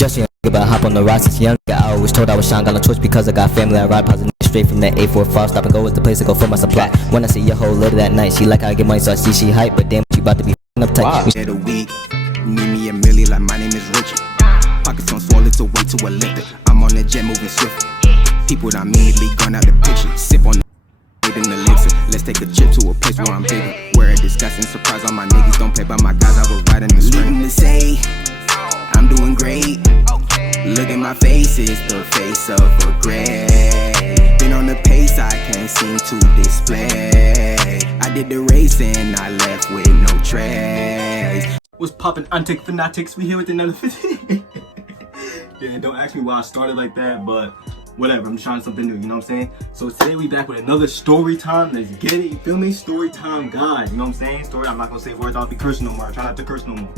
Just a young nigga, but I hop on the ride since young. I always told I was shine, got no choice because I got family. I ride positive straight from that 845. Stop and go is the place to go for my supply. When I see your hoe later that night, she like how I get money, so I see she hype, but damn, she about to be up tight. Wow. A week, need me a milli like my name is Richard. Pockets on swollen to wait to a lifter. I'm on that jet moving swift. People that immediately gone out the picture. Sip on in the elixir. Let's take a trip to a place where I'm bigger. Where a disgusting surprise on my niggas don't play by my guys. I was riding the spring. Leaving to say I'm doing great. Look at my face, it's the face of regret. Been on the pace, I can't seem to display. I did the race and I left with no trace. What's poppin' Antic fanatics? We here with another video. Yeah, don't ask me why I started like that, but whatever, I'm just trying something new, you know what I'm saying? So today we back with another story time. Let's get it, you feel me? Story time guide, you know what I'm saying? Story, I'm not gonna say words, I'll be cursing no more. I try not to curse no more.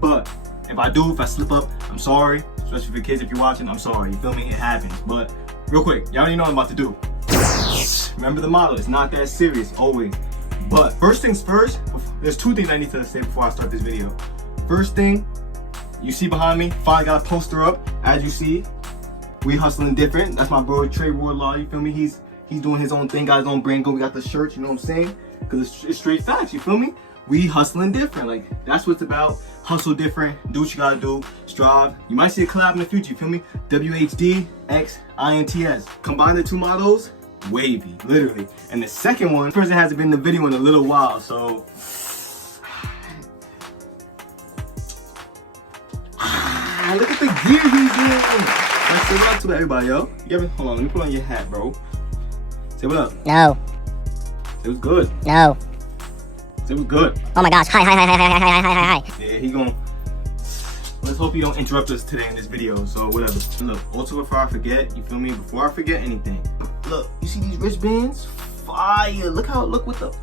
But if I slip up, I'm sorry. Especially for kids, if you're watching, I'm sorry, you feel me? It happens. But real quick, y'all already know what I'm about to do. Remember the motto, it's not that serious, always. But first things first, there's two things I need to say before I start this video. First thing, you see behind me, finally got a poster up. As you see, we hustling different. That's my bro Trey Wardlaw, you feel me? He's doing his own thing, got his own brand. We got the shirts, you know what I'm saying? Because it's straight facts, you feel me? We hustling different, like that's what it's about. Hustle different, do what you gotta do, strive. You might see a collab in the future, you feel me? Gawd X Ints. Combine the two models, wavy, literally. And the second one, person hasn't been in the video in a little while, so look at the gear he's in. Let's say what up to everybody, yo. Hold on, let me put on your hat, bro. Say what up. No. It was good. No. It was good. Oh my gosh. Hi. Yeah, he gon'. Let's hope you don't interrupt us today in this video. So whatever. Look, also before I forget, you feel me? Before I forget anything. Look, you see these wristbands? Fire. Look how it look with the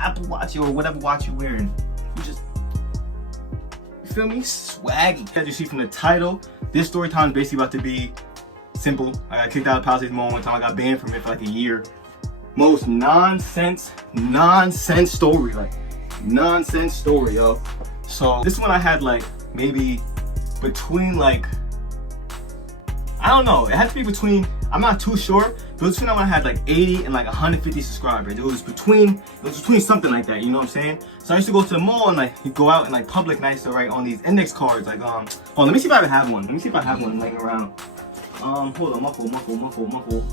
Apple Watch or whatever watch you're wearing. You feel me? Swaggy. As you see from the title, this story time is basically about to be simple. I got kicked out of PALISADES Mall one time. I got banned from it for like a year. Most nonsense story, like nonsense story, yo. So this one I had like maybe between like, I don't know, it had to be between, I'm not too sure, but between when I had like 80 and like 150 subscribers. It was between something like that, you know what I'm saying? So I used to go to the mall and like you go out in like public nights to write on these index cards, like hold on, let me see if I have one. Let me see if I have one laying around. Hold on, muffle.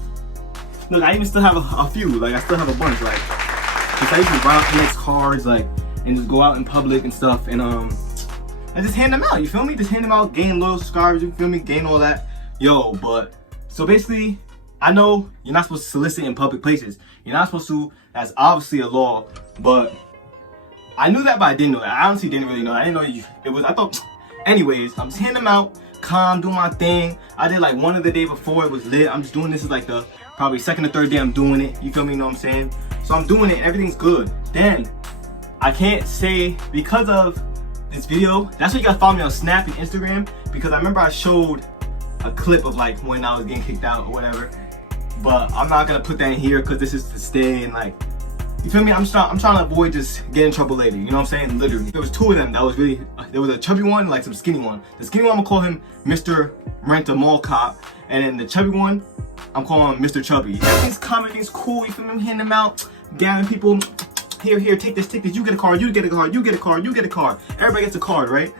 Look, I even still have a few, like I still have a bunch, like, cause I used to write index cards, like, and just go out in public and stuff, and I just hand them out, you feel me? Just hand them out, gain loyal subscribers, you feel me? Gain all that, yo. But so basically, I know you're not supposed to solicit in public places. You're not supposed to. That's obviously a law, but I knew that, but I didn't know that. I honestly didn't really know. I didn't know it was. I thought, anyways, I'm just handing them out, calm, doing my thing. I did like one of the day before, it was lit. I'm just doing this as like the probably second or third day I'm doing it, you feel me, you know what I'm saying? So I'm doing it and everything's good. Then I can't say, because of this video, that's why you gotta follow me on Snap and Instagram, because I remember I showed a clip of like when I was getting kicked out or whatever, but I'm not gonna put that in here because this is to stay and like, you feel me? I'm trying to avoid just getting in trouble later, you know what I'm saying? Literally. There was two of them that was really, there was a chubby one and like some skinny one. The skinny one, I'm gonna call him Mr. Rent a Mall Cop, and then the chubby one, I'm calling him Mr. Chubby. Everything's coming, everything's cool, you feel me? I'm handing them out, gathering people. Here, take this, you get a card, you get a card, you get a card, you get a card. Everybody gets a card, right?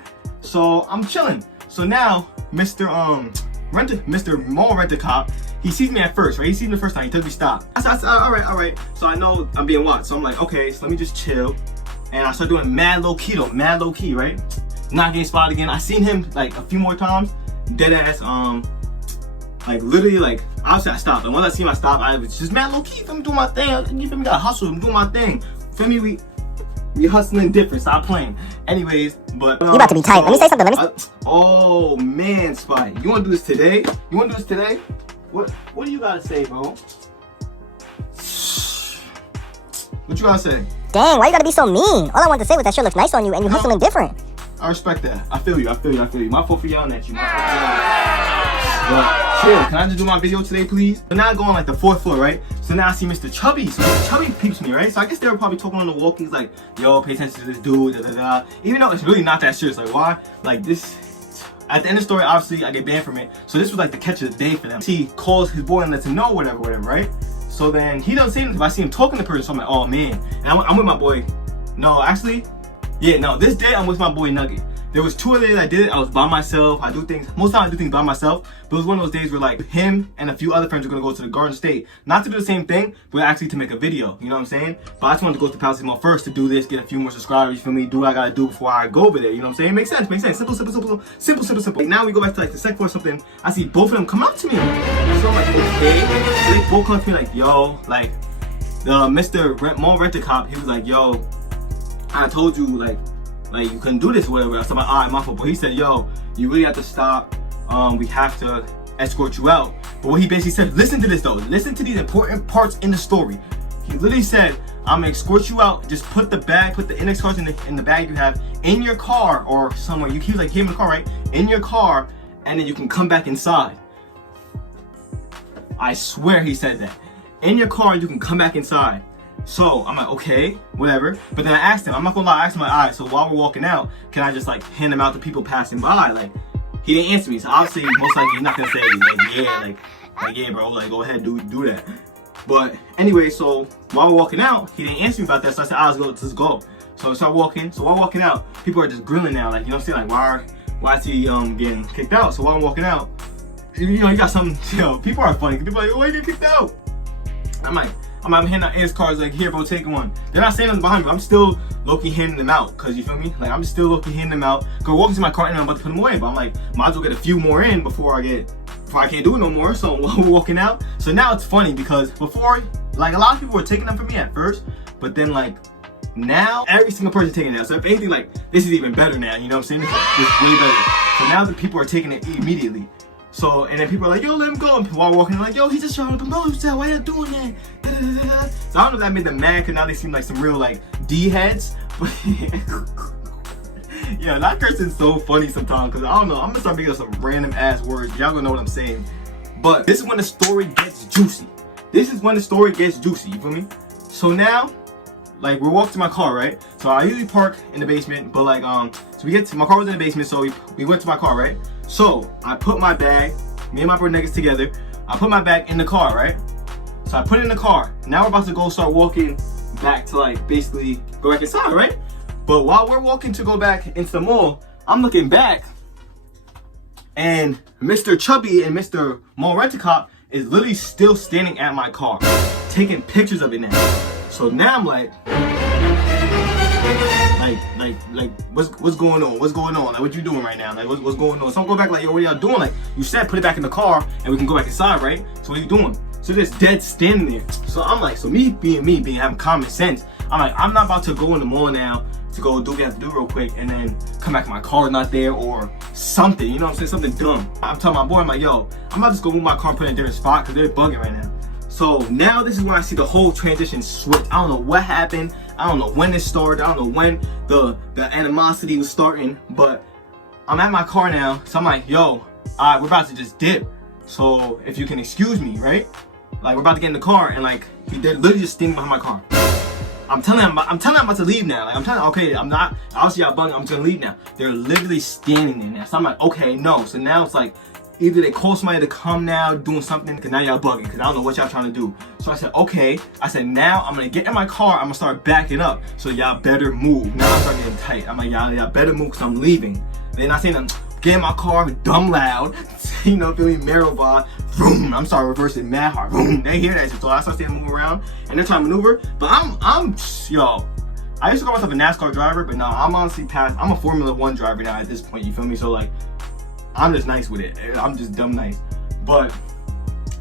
So I'm chilling. So now, Mr. Mall Rent a Cop, he sees me at first, right? He sees me the first time, he tells me stop. I said, all right. So I know I'm being watched. So I'm like, okay, so let me just chill. And I start doing mad low key, right? Not getting spotted again. I seen him like a few more times, dead ass, like literally, like obviously I stopped. And once I see him, I stopped. I was just mad low key. You feel me? Doing my thing. You feel me? Gotta hustle. I'm doing my thing. You feel me? We hustling different. Stop playing. Anyways, but you about to be tight. Let me say something. Oh man, Spike, you wanna do this today? What do you gotta say, bro? What you gotta say? Dang, why you gotta be so mean? All I wanted to say was that shirt looks nice on you and you hustling different. I respect that. I feel you. My fault for yelling at you. But chill, can I just do my video today, please? So now I go on like the 4th floor, right? So now I see Mr. Chubby. So Mr. Chubby peeps me, right? So I guess they were probably talking on the walkies like, yo, pay attention to this dude, Even though it's really not that serious. Like, why? Like, this, at the end of the story, obviously I get banned from it. So this was like the catch of the day for them. He calls his boy and lets him know whatever, right? So then he doesn't say anything. I see him talking to the person, so I'm like, oh man. And I'm with my boy. No, actually, yeah, no, this day I'm with my boy Nugget. There was 2 other days I did it. I was by myself. I do things, most times I do things by myself. But it was one of those days where like him and a few other friends were gonna go to the Garden State. Not to do the same thing, but actually to make a video. You know what I'm saying? But I just wanted to go to Palisades Mall first to do this, get a few more subscribers, you feel me? Do what I gotta do before I go over there. You know what I'm saying? Makes sense, makes sense. Simple, simple, simple, simple, simple, simple. Like now we go back to like the second floor or something. I see both of them come out to me. So I'm like, okay. So they both come to me like, yo, like the Mr. Mall Rent a Cop, he was like, yo, I told you like you couldn't do this or whatever. So I'm like, alright, my fault. But he said, yo, you really have to stop. We have to escort you out. But what he basically said, listen to this though. Listen to these important parts in the story. He literally said, I'm gonna escort you out. Just put the bag, put the index cards in the bag you have in your car or somewhere. He was like, here in the car, right? In your car, and then you can come back inside. I swear he said that. In your car, you can come back inside. So I'm like, okay, whatever. But then I asked him, I'm not gonna lie, I asked him like, all right, so while we're walking out, can I just like hand them out to people passing by? Like, he didn't answer me. So obviously, most likely he's not gonna say like, yeah, like yeah, bro, like go ahead, do that. But anyway, so while we're walking out, he didn't answer me about that. So I said, let's go. So I start walking. So while walking out, people are just grilling now, like, you know what I'm saying? Like, why is he getting kicked out? So while I'm walking out, you know, he got something. Yo, people are funny. People are like, why did you get kicked out? I'm handing out ass cards like, here bro, take one. They're not saying nothing behind me. I'm still low-key handing them out, cause you feel me? Like I'm still low-key handing them out. Go walk into my cart and I'm about to put them away. But I'm like, might as well get a few more in before I can't do it no more. So we're walking out. So now it's funny because before, like a lot of people were taking them from me at first, but then like now every single person taking it now. So if anything, like this is even better now. You know what I'm saying? It's way better. So now the people are taking it immediately. So, and then people are like, yo, let him go. And while walking, like, yo, he's just trying to promote himself. Why you doing that? So I don't know if that made them mad, because now they seem like some real, like, D-heads. But, yeah, that person's so funny sometimes, because I don't know. I'm going to start making up some random-ass words. Y'all going to know what I'm saying. But this is when the story gets juicy. This is when the story gets juicy, you feel me? So now, like, we're walking to my car, right? So I usually park in the basement, but, like, so we get to, my car was in the basement, so we went to my car, right? So I put my bag, me and my bro Nuggets together, I put my bag in the car, right? So I put it in the car. Now we're about to go start walking back to like basically go back inside, right? But while we're walking to go back into the mall, I'm looking back and Mr. Chubby and Mr. Mall Rent-A-Cop is literally still standing at my car, taking pictures of it now. So now I'm like what's going on? What's going on? Like, what you doing right now? Like, what's going on? So I'm going back like, yo, what y'all doing? Like, you said put it back in the car and we can go back inside, right? So what are you doing? So this dead standing there. So I'm like, so me being having common sense, I'm like, I'm not about to go in the mall now to go do what we have to do real quick and then come back, my car's not there or something, you know what I'm saying? Something dumb. I'm telling my boy, I'm like, yo, I'm not just gonna move my car and put it in a different spot because they're bugging right now. So now this is when I see the whole transition switch. I don't know what happened. I don't know when it started. I don't know when the animosity was starting, but I'm at my car now. So I'm like, yo, alright, we're about to just dip. So if you can excuse me, right? Like, we're about to get in the car and like, they're literally just standing behind my car. I'm telling them I'm about to leave now. Like, I'm telling them, okay, I'm not, obviously y'all bugging, I'm just gonna leave now. They're literally standing there now. So I'm like, okay, no. So now it's like, either they call somebody to come now, doing something, because now y'all bugging, because I don't know what y'all trying to do. So I said, okay. I said, now I'm going to get in my car. I'm going to start backing up. So y'all better move. Now I'm starting getting tight. I'm like, y'all better move because I'm leaving. They're not saying, get in my car, dumb loud. You know, feeling Maribon. Vroom. I'm starting reversing mad hard. Vroom. They hear that shit. So I start seeing them move around, and they're trying to maneuver. But yo, I used to call myself a NASCAR driver, but no, I'm honestly past, I'm a Formula 1 driver now at this point. You feel me? So like, I'm just nice with it. I'm just dumb nice. But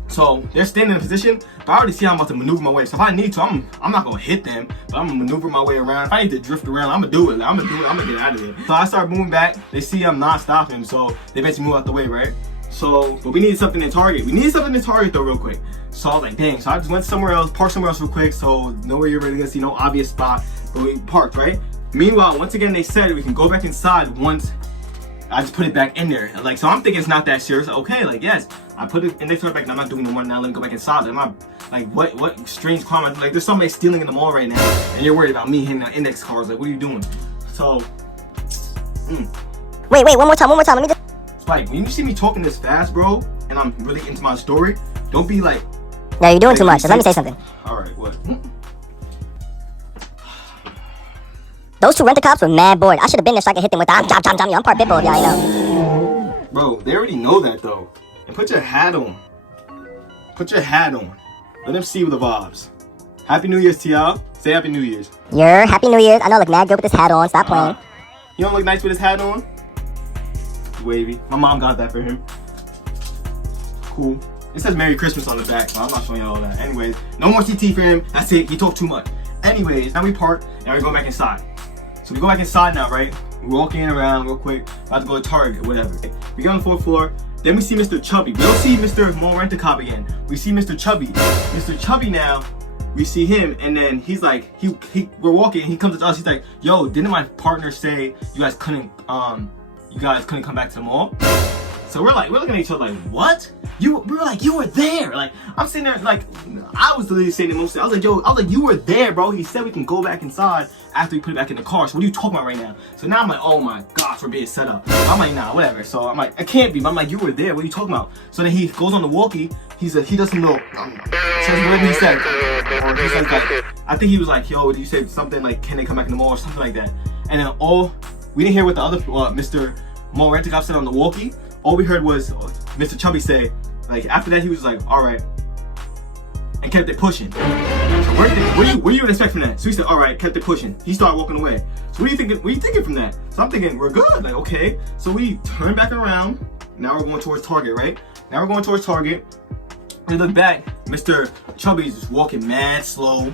so they're standing in a position, but I already see how I'm about to maneuver my way. So if I need to, I'm not gonna hit them, but I'm gonna maneuver my way around. If I need to drift around, I'm gonna do it. I'm gonna get out of there. So I start moving back. They see I'm not stopping, so they basically move out the way, right? So, but we needed something to target. We needed something to target though real quick. So I was like, dang. So I just went somewhere else, parked somewhere else real quick. So nowhere you're really gonna see, no obvious spot, but we parked, right? Meanwhile, once again, they said we can go back inside once I just put it back in there. Like, so I'm thinking it's not that serious. Okay, like, yes, I put it in the back and I'm not doing no more now. Let me go back inside. I'm not, like, what strange crime? Like, there's somebody stealing in the mall right now and you're worried about me hitting the index cards. Like, what are you doing? So, Wait, one more time. Let me just. Spike, when you see me talking this fast, bro, and I'm really into my story, don't be like... No, you're doing too much. Just let me say something. Alright, what? Those two rent-a-cops were mad bored. I should have been there so I could hit them with the I'm part Pitbull, if y'all know. Bro, they already know that, though. And put your hat on. Put your hat on. Let them see the vibes. Happy New Year's to y'all. Say Happy New Year's. Happy New Year's. I know I look mad good with this hat on. Stop playing. You don't look nice with his hat on? Wavy. My mom got that for him. Cool. It says Merry Christmas on the back, so I'm not showing you all that. Anyways, no more CT for him. That's it. He talked too much. Anyways, now we park and we're going back inside. So we go back inside now, right? We're walking around real quick. About to go to Target, whatever. We get on the 4th floor. Then we see Mr. Chubby. We don't see Mr. Mo Rent-A-Cop again. We see Mr. Chubby. Mr. Chubby now, we see him, and then he's like, we're walking, and he comes to us. He's like, yo, didn't my partner say you guys couldn't come back to the mall? So we're looking at each other like, what? We were like, you were there. Like, I'm sitting there, like, I was literally saying it mostly. I was like, you were there, bro. He said we can go back inside after we put it back in the car. So what are you talking about right now? So now I'm like, oh my gosh, we're being set up. I'm like, nah, whatever. So I'm like, it can't be. But I'm like, you were there. What are you talking about? So then he goes on the walkie. He does some little, says whatever he said. Or he says like, I think he was like, yo, did you say something like, can they come back in the mall or something like that? And then we didn't hear what the other, Mr. Mo Rent-A-Cop said on the walkie. All we heard was Mr. Chubby say, like, after that he was like, all right, and kept it pushing. So what do you expect from that? So he said, all right, kept it pushing. He started walking away. So what are you thinking from that? So I'm thinking, we're good, like, okay. So we turn back around. Now we're going towards Target, right? Now we're going towards Target. We look back, Mr. Chubby's just walking mad slow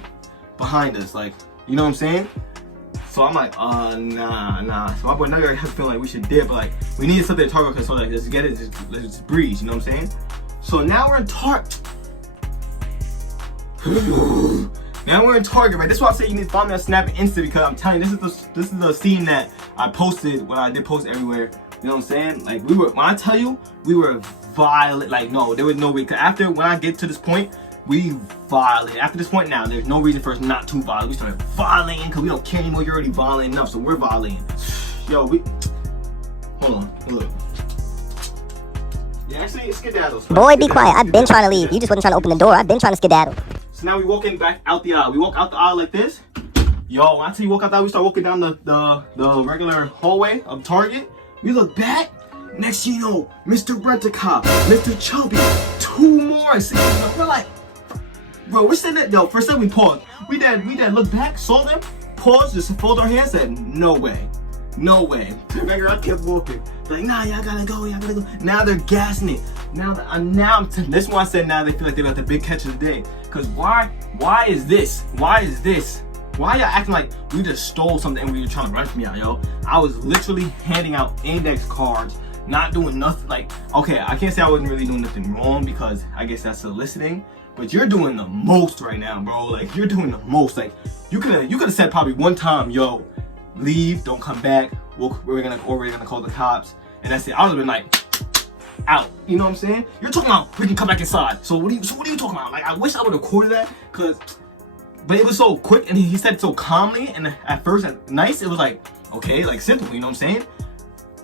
behind us, like, you know what I'm saying? So I'm like, nah. So my boy Nugget has feeling like we should dip, but like, we needed something to Target, so like, let's get it, let's just breeze, you know what I'm saying? So now we're in Target. Now we're in Target, right? That's why I say you need to follow me on Snap and Insta, because I'm telling you, this is the scene that I posted when I did post everywhere. You know what I'm saying? Like, when I tell you, we were violent. Like, no, there was no way. Cause when I get to this point, we violate. After this point now, there's no reason for us not to violate. We started violating because we don't care anymore. You're already violating enough, so we're violating. Yo, hold on, look. Yeah, actually, skedaddle. Boy, be quiet. I've been trying to leave. You just wasn't trying to open the door. I've been trying to skedaddle. So now we walking back out the aisle. We walk out the aisle like this. Yo, when I tell you walk out the aisle, we start walking down the regular hallway of Target. We look back. Next thing you know, Mr. Rent-A-Cop, Mr. Chubby, 2 more. So, we're like, bro, we're sitting there. Yo, first time we paused. We did look back, saw them, paused, just fold our hands, said, no way. No way. I kept walking. Like, nah, y'all gotta go. Now they're gassing it. This is why I said now they feel like they got the big catch of the day. Cause why is this? Why y'all acting like we just stole something and we were trying to run from y'all, yo? I was literally handing out index cards, not doing nothing. Like, okay, I can't say I wasn't really doing nothing wrong because I guess that's soliciting. But you're doing the most right now, bro. Like, you're doing the most. Like, you could have said probably one time, yo, leave, don't come back. We're gonna call the cops, and that's it. I would have been like, out. You know what I'm saying? You're talking about we can come back inside. So what are you talking about? Like, I wish I would have recorded that, but it was so quick and he said it so calmly, and at first nice. It was like, okay, like simple. You know what I'm saying?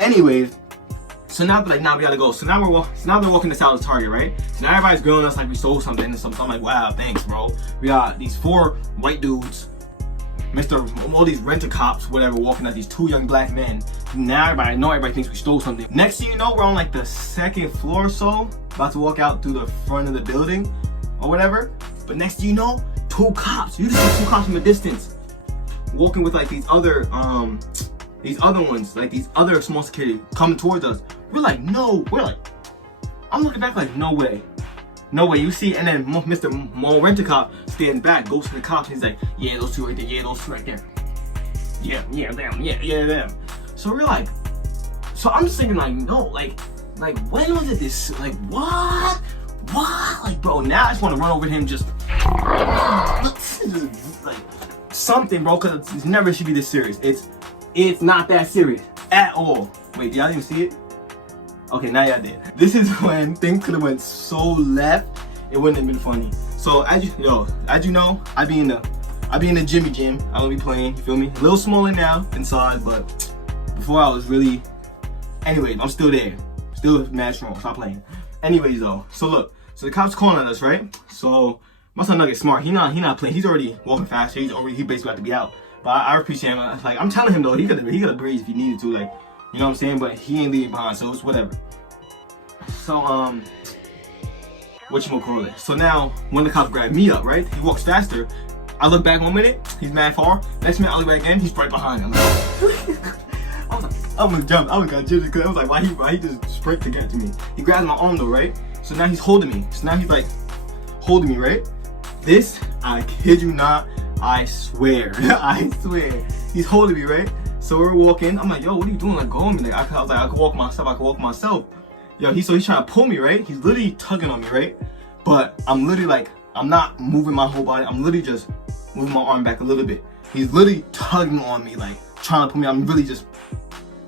Anyways, so now they're like, nah, we gotta go. So now they're walking us out of Target, right? So now everybody's grilling us like we stole something and something. I'm like, wow, thanks, bro. We got these 4 white dudes, all these rent-a-cops, whatever, walking at these 2 young black men. Now everybody thinks we stole something. Next thing you know, we're on like the 2nd floor or so, about to walk out through the front of the building or whatever. But next thing you know, 2 cops. You just see 2 cops from a distance, walking with like these other ones, like these other small security coming towards us. We're like, I'm looking back like, no way. You see, and then Mr. Mo Rent-A-Cop stands back, goes to the cops, and he's like, yeah, those 2 right there, yeah, those 2 right there. Yeah, them. So we're like, so I'm just thinking like, no, like when was it this, like, what? Like, bro, now I just want to run over him, just like, something, bro, because it never should be this serious. It's not that serious at all. Wait, y'all didn't see it? Okay, now y'all did. This is when things could have went so left, it wouldn't have been funny. So as you know, I be in the Jimmy gym. I don't be playing. You feel me? A little smaller now inside, but before I was really. Anyway, I'm still there. Still mad strong. Stop playing. Anyways though, so look, so the cops calling at us, right? So my son Nugget smart. He not playing. He's already walking faster. He basically about to be out. But I appreciate him. Like I'm telling him though, he could have breathed if he needed to. Like, you know what I'm saying? But he ain't leaving behind, so it's whatever. So whatchamacallit? So now when the cops grab me up, right? He walks faster. I look back 1 minute, he's mad far. Next minute I look back again, he's right behind him. I was like, I'm gonna jump. I was gonna jump because I was like, why he just sprint to get to me? He grabs my arm though, right? So now he's holding me. So now he's like holding me, right? This, I kid you not, I swear, I swear. He's holding me, right? So we're walking. I'm like, yo, what are you doing? Like, go on me. Like, I was like, I could walk myself. Yo, he's trying to pull me, right? He's literally tugging on me, right? But I'm literally like, I'm not moving my whole body. I'm literally just moving my arm back a little bit. He's literally tugging on me, like trying to pull me. I'm really just,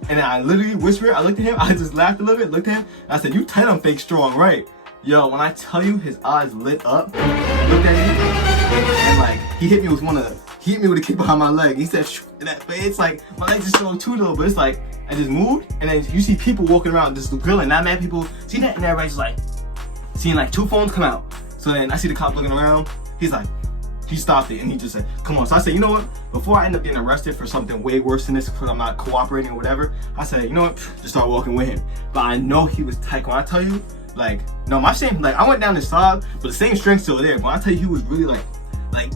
and then I literally whispered. I looked at him. I just laughed a little bit, looked at him. And I said, you tight on fake strong, right? Yo, when I tell you his eyes lit up, looked at me, and like, he hit me with a kick behind my leg. He said, it's like, my legs are strong too though, but it's like, I just moved, and then you see people walking around just grilling, not mad people, see that, and everybody's like, seeing like 2 phones come out. So then I see the cop looking around. He's like, he stopped it and he just said, come on. So I said, you know what? Before I end up getting arrested for something way worse than this, because I'm not cooperating or whatever, I said, you know what? Just start walking with him. But I know he was tight. When I tell you, like, no, my same, like, I went down the side, but the same strength still there. But when I tell you, he was really like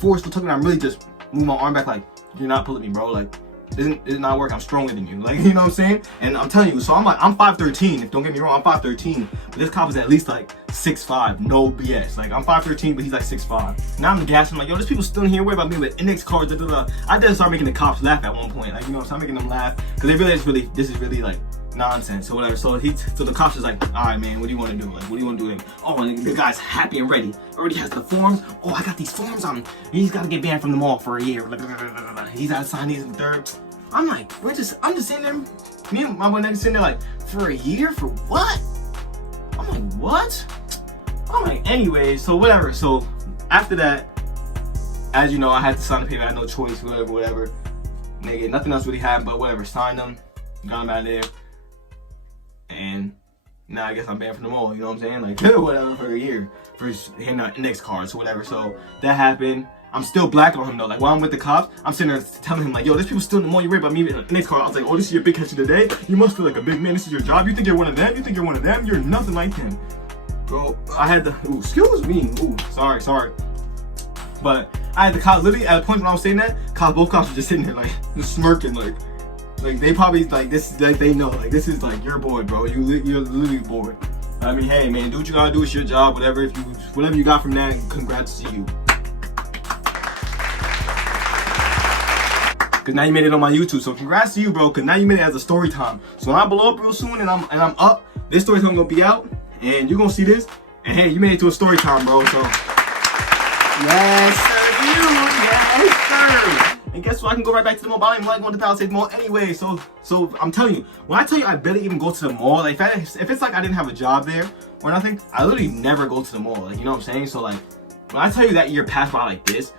forced to talk, and I'm really just moving my arm back, like, you're not pulling me, bro. Like, it's not working. I'm stronger than you. Like, you know what I'm saying? And I'm telling you, so I'm like, I'm 5'13". If don't get me wrong, I'm 5'13". But this cop is at least like 6'5". No BS. Like, I'm 5'13", but he's like 6'5". Now I'm gassing, like, yo, there's people still in here. Worry about me with index cards. I did start making the cops laugh at one point. Like, you know, so I'm making them laugh because they realize this is really like nonsense or whatever. So the cops is like, all right, man, what do you want to do? Like, what do you want to do? Like, oh, and the guy's happy and ready. Already has the forms. Oh, I got these forms on him. He's got to get banned from the mall for a year. He's got to sign these in the third. I'm like, I'm just sitting there. Me and my boy next sitting there like, for a year? For what? I'm like, what? I'm like, anyway, so whatever. So after that, as you know, I had to sign the paper. I had no choice, whatever. Nigga, nothing else really happened, but whatever. Signed them, got them out of there. And now I guess I'm banned from the mall, you know what I'm saying? Like, whatever, for a year. For hitting out index cards or whatever. So that happened. I'm still black on him though. Like, while I'm with the cops, I'm sitting there telling him like, yo, there's people still in the mall. You worry about me in the next car. I was like, oh, this is your big catch of the day. You must feel like a big man. This is your job. You think you're one of them? You think you're one of them? You're nothing like him. Bro, I had to, excuse me. Sorry. But I had the cop literally at a point when I was saying that, both cops were just sitting there like, just smirking like they probably like, this is like, they know, like, this is like your boy, bro. You're literally boy. I mean, hey man, do what you gotta do. It's your job. Whatever you got from that, congrats to you. Cause now you made it on my YouTube, so congrats to you, bro. Cause now you made it as a story time. So when I blow up real soon and I'm up, this story time gonna be out, and you're gonna see this. And hey, you made it to a story time, bro. So yes, sir. And guess what? I can go right back to the mall. I don't even like going to Palisades Mall anyway. So I'm telling you, when I tell you I barely even go to the mall, like if it's like I didn't have a job there or nothing, I literally never go to the mall. Like, you know what I'm saying? So like when I tell you that year passed by like this,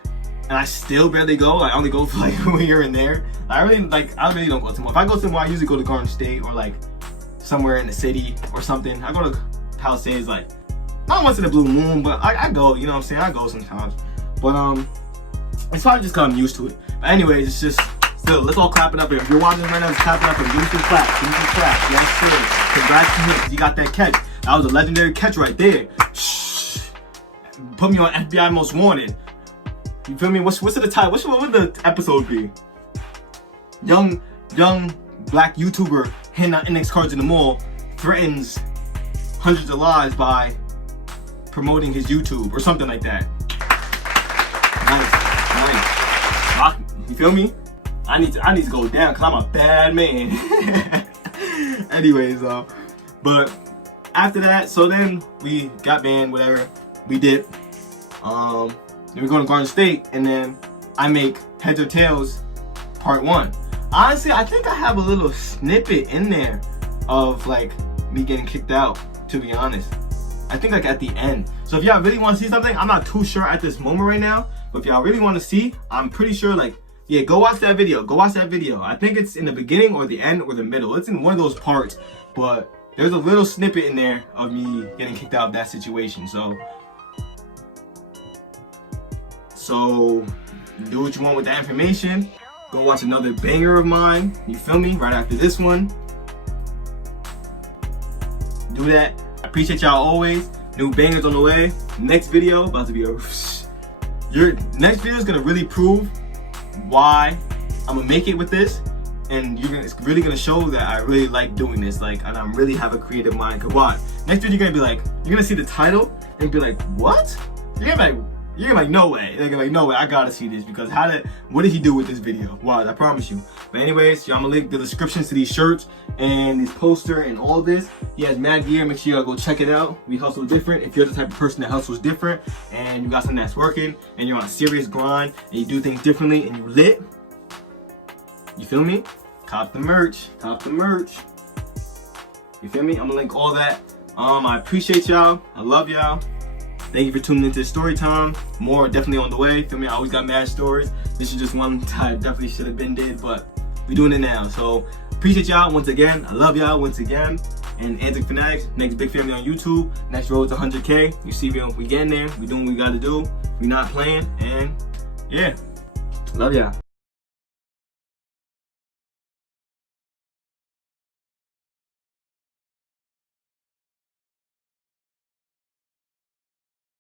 and I still barely go. Like, I only go for like here and there. I really don't go to the mall. If I go to the mall, I usually go to Garden State or like somewhere in the city or something. I go to Palisades like not once in a blue moon, but I go. You know what I'm saying? I go sometimes. But it's probably just because I'm used to it. But anyways, it's just still, let's all clap it up. If you're watching right now, just clap it up and give me some clap. Give me some clap. Yes, sir. Congrats to him. You got that catch. That was a legendary catch right there. Shh. Put me on FBI Most Wanted. You feel me? What's the title? What would the episode be? Young black YouTuber handing out index cards in the mall threatens hundreds of lives by promoting his YouTube or something like that. Nice. You feel me? I need to go down because I'm a bad man. Anyways, but after that, so then we got banned, whatever. We did. Then we go to Garden State, and then I make Heads or Tails Part 1. Honestly, I think I have a little snippet in there of like me getting kicked out, to be honest. I think like at the end. So if y'all really want to see something, I'm not too sure at this moment right now, but if y'all really want to see, I'm pretty sure like, yeah, go watch that video. I think it's in the beginning or the end or the middle. It's in one of those parts, but there's a little snippet in there of me getting kicked out of that situation. So do what you want with that information. Go watch another banger of mine, you feel me, right after this one. Do that. I appreciate y'all always. New bangers on the way. Next video about to be your next video is gonna really prove why I'm gonna make it with this, and it's really gonna show that I really like doing this, like, and I really have a creative mind. Cause why? Next video you're gonna be like, you're gonna see the title and be like, what? You're gonna be like, no way. They're like, no way, I gotta see this, because what did he do with this video? Wow, I promise you. But anyways, y'all, I'm gonna link the descriptions to these shirts and this poster and all this. He has mad gear, make sure y'all go check it out. We hustle different. If you're the type of person that hustles different and you got something that's working and you're on a serious grind and you do things differently and you lit, you feel me? Cop the merch, cop the merch. You feel me? I'm gonna link all that. I appreciate y'all, I love y'all. Thank you for tuning into Story Time. More definitely on the way. Feel me? I always got mad stories. This is just one I definitely should have been did, but we're doing it now. So appreciate y'all once again. I love y'all once again. And Antic Fanatics, next big family on YouTube. Next road to 100K. You see we getting there. We doing what we gotta do. We not playing. And yeah, love y'all.